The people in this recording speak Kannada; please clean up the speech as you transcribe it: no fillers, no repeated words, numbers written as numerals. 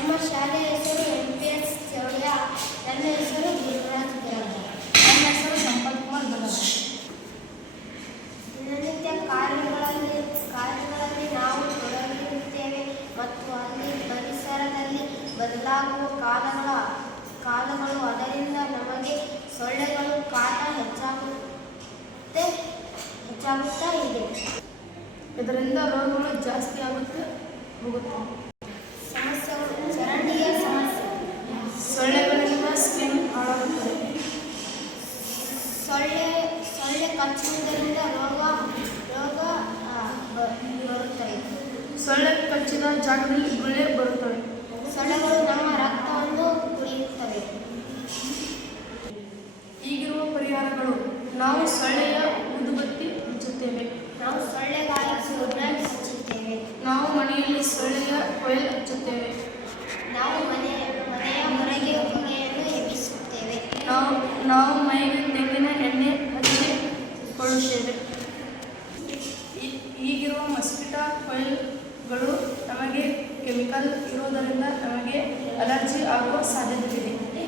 ನಮ್ಮ ಶಾಲೆಯ ಹೆಸರು MPS ಚೌಳ್ಯ. ನನ್ನ ಹೆಸರು ಗುರುರಾಜ್ ಬಿರಾದ. ನನ್ನ ಹೆಸರು ಸಂಪತ್ ಕುಮಾರ್ ಬಗದ. ದಿನನಿತ್ಯ ಕಾರ್ಯಗಳಲ್ಲಿ ನಾವು ತೊಡಗಿರುತ್ತೇವೆ ಮತ್ತು ಅಲ್ಲಿ ಪರಿಸರದಲ್ಲಿ ಬದಲಾಗುವ ಕಾಲಗಳು ಅದರಿಂದ ನಮಗೆ ಸೊಳ್ಳೆಗಳು ಕಾಟ ಹೆಚ್ಚಾಗುತ್ತಾ ಇದೆ. ಇದರಿಂದ ರೋಗಗಳು ಜಾಸ್ತಿ ಹೋಗುತ್ತೆ. ಸಮಸ್ಯೆಗಳು ಚರಂಡಿಯ ಸಮಸ್ಯೆ. ಸೊಳ್ಳೆಗಳಿಂದ ಸ್ಕಿನ್ ಹಾಳಾಗುತ್ತದೆ. ಸೊಳ್ಳೆ ಕಚ್ಚುವುದರಿಂದ ರೋಗ ಬರುತ್ತದೆ. ಸೊಳ್ಳೆ ಕಚ್ಚಿದ ಜಾಗದಲ್ಲಿ ಗುಳ್ಳೆ ಬರುತ್ತವೆ. ಸೊಳ್ಳೆಗಳು ನಮ್ಮ ರಕ್ತವನ್ನು ಕುಡಿಯುತ್ತವೆ. ಈಗಿರುವ ಪರಿಹಾರಗಳು: ನಾವು ಸೊಳ್ಳೆಯ ಊದುಬತ್ತಿ ಹಚ್ಚುತ್ತೇವೆ. ನಾವು ಸೊಳ್ಳೆಗಾಗಿ ಗುಡ್ನೈಟ್ ಹಚ್ಚುತ್ತೇವೆ. ನಾವು ಮನೆಯಲ್ಲಿ ಸೊಳ್ಳೆಯ ಕೊಯ್ಲು ಹಚ್ಚುತ್ತೇವೆ. ನಾವು ಮನೆಯ ಹೊರಗೆ ಹೊಗೆಯನ್ನು ಎಬ್ಬಿಸುತ್ತೇವೆ. ನಾವು ಮೈಗೆ ತೆಂಗಿನ ಎಣ್ಣೆ ಹಚ್ಚಿಕೊಳ್ಳುತ್ತೇವೆ. ಈಗಿರುವ ಮಸ್ಕಿಟೋ ಕೊಯ್ಲುಗಳು ನಮಗೆ ಕೆಮಿಕಲ್ ಇರುವುದರಿಂದ ನಮಗೆ ಅಲರ್ಜಿ ಆಗುವ ಸಾಧ್ಯತೆ ಇದೆ.